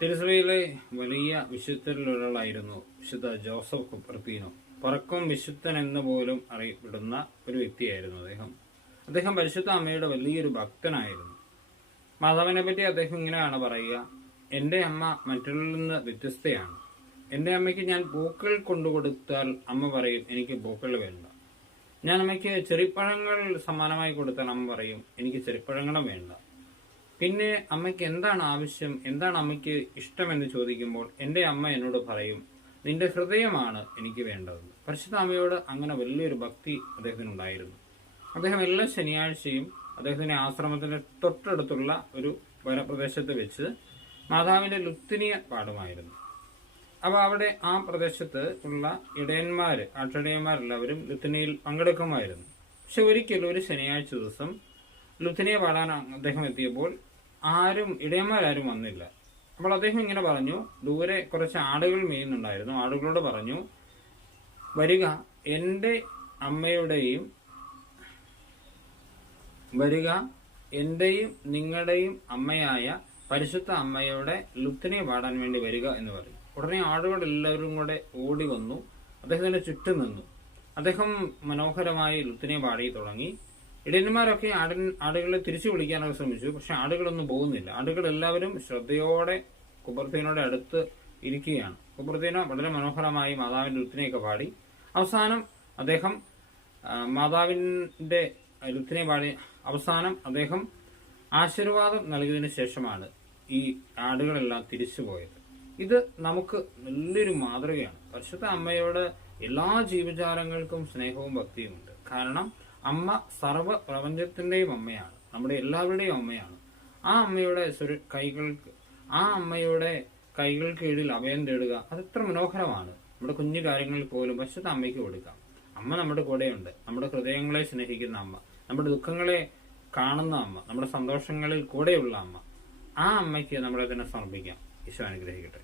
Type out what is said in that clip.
തിരുസഭയിലെ വലിയ വിശുദ്ധരിലൊരാളായിരുന്നു വിശുദ്ധ ജോസഫ് കുപ്പർത്തീനോ. പറക്കും വിശുദ്ധൻ എന്ന് പോലും അറിയപ്പെടുന്ന ഒരു വ്യക്തിയായിരുന്നു അദ്ദേഹം പരിശുദ്ധ അമ്മയുടെ വലിയൊരു ഭക്തനായിരുന്നു. മാതാവിനെ പറ്റി അദ്ദേഹം ഇങ്ങനെയാണ് പറയുക: എന്റെ അമ്മ മറ്റുള്ളവരിൽ നിന്ന് വ്യത്യസ്തയാണ്. എന്റെ അമ്മയ്ക്ക് ഞാൻ പൂക്കൾ കൊണ്ടുകൊടുത്താൽ അമ്മ പറയും എനിക്ക് പൂക്കൾ വേണ്ട. ഞാൻ അമ്മയ്ക്ക് ചെറിപ്പഴങ്ങൾ സമ്മാനമായി കൊടുത്താൽ അമ്മ പറയും എനിക്ക് ചെറിപ്പഴങ്ങളും വേണ്ട. പിന്നെ അമ്മയ്ക്ക് എന്താണ് ആവശ്യം, എന്താണ് അമ്മയ്ക്ക് ഇഷ്ടമെന്ന് ചോദിക്കുമ്പോൾ എന്റെ അമ്മ എന്നോട് പറയും നിന്റെ ഹൃദയമാണ് എനിക്ക് വേണ്ടതെന്ന്. പരിശുദ്ധ അമ്മയോട് അങ്ങനെ വലിയൊരു ഭക്തി അദ്ദേഹത്തിനുണ്ടായിരുന്നു. അദ്ദേഹം എല്ലാ ശനിയാഴ്ചയും അദ്ദേഹത്തിന്റെ ആശ്രമത്തിന്റെ തൊട്ടടുത്തുള്ള ഒരു വനപ്രദേശത്ത് വെച്ച് മാതാവിന്റെ ലുത്തിനിയ പാടുമായിരുന്നു. അപ്പൊ അവിടെ ആ പ്രദേശത്ത് ഉള്ള ആട്ടിടയന്മാരെല്ലാവരും ലുത്തിനിയിൽ പങ്കെടുക്കുമായിരുന്നു. പക്ഷെ ഒരിക്കലും ഒരു ശനിയാഴ്ച ദിവസം ലുത്തിനിയ പാടാൻ അദ്ദേഹം എത്തിയപ്പോൾ ഇടയന്മാരാരും വന്നില്ല. അപ്പോൾ അദ്ദേഹം ഇങ്ങനെ പറഞ്ഞു, ദൂരെ കുറച്ച് ആടുകൾ മേയുന്നുണ്ടായിരുന്നു. ആടുകളോട് പറഞ്ഞു, വരിക എന്റെയും നിങ്ങളുടെയും അമ്മയായ പരിശുദ്ധ അമ്മയുടെ ലുത്തിനിയ പാടാൻ വേണ്ടി വരിക എന്ന് പറയും. ഉടനെ ആടുകൾ എല്ലാവരും കൂടെ ഓടി വന്നു അദ്ദേഹത്തിന്റെ ചുറ്റും നിന്നു. അദ്ദേഹം മനോഹരമായി ലുത്തിനിയ പാടി തുടങ്ങി. ഇടയന്മാരൊക്കെ ആടുകളെ തിരിച്ചു വിളിക്കാനൊക്കെ ശ്രമിച്ചു. പക്ഷെ ആടുകളൊന്നും പോകുന്നില്ല. ആടുകൾ എല്ലാവരും ശ്രദ്ധയോടെ കുപ്പർത്തീനോടെ അടുത്ത് ഇരിക്കുകയാണ്. കുപ്പർത്തീനോ വളരെ മനോഹരമായി മാതാവിന്റെ ലുത്തിനിയൊക്കെ പാടി. അവസാനം അദ്ദേഹം മാതാവിന്റെ ലുത്തിനിയ പാടി അദ്ദേഹം ആശീർവാദം നൽകിയതിനു ശേഷമാണ് ഈ ആടുകളെല്ലാം തിരിച്ചു പോയത്. ഇത് നമുക്ക് നല്ലൊരു മാതൃകയാണ്. പരിശുദ്ധ അമ്മയോട് എല്ലാ ജീവജാലങ്ങൾക്കും സ്നേഹവും ഭക്തിയുമുണ്ട്. കാരണം അമ്മ സർവ്വ പ്രപഞ്ചത്തിന്റെയും അമ്മയാണ്, നമ്മുടെ എല്ലാവരുടെയും അമ്മയാണ്. ആ അമ്മയുടെ കൈകൾക്ക് കീഴിൽ അഭയം തേടുക അതെത്ര മനോഹരമാണ്. നമ്മുടെ കുഞ്ഞു കാര്യങ്ങളിൽ പോലും പരിശുദ്ധ അമ്മയ്ക്ക് കൊടുക്കാം. അമ്മ നമ്മുടെ കൂടെയുണ്ട്. നമ്മുടെ ഹൃദയങ്ങളെ സ്നേഹിക്കുന്ന അമ്മ, നമ്മുടെ ദുഃഖങ്ങളെ കാണുന്ന അമ്മ, നമ്മുടെ സന്തോഷങ്ങളിൽ കൂടെയുള്ള അമ്മ. ആ അമ്മയ്ക്ക് നമ്മളെ തന്നെ സമർപ്പിക്കാം. ഈശോ അനുഗ്രഹിക്കട്ടെ.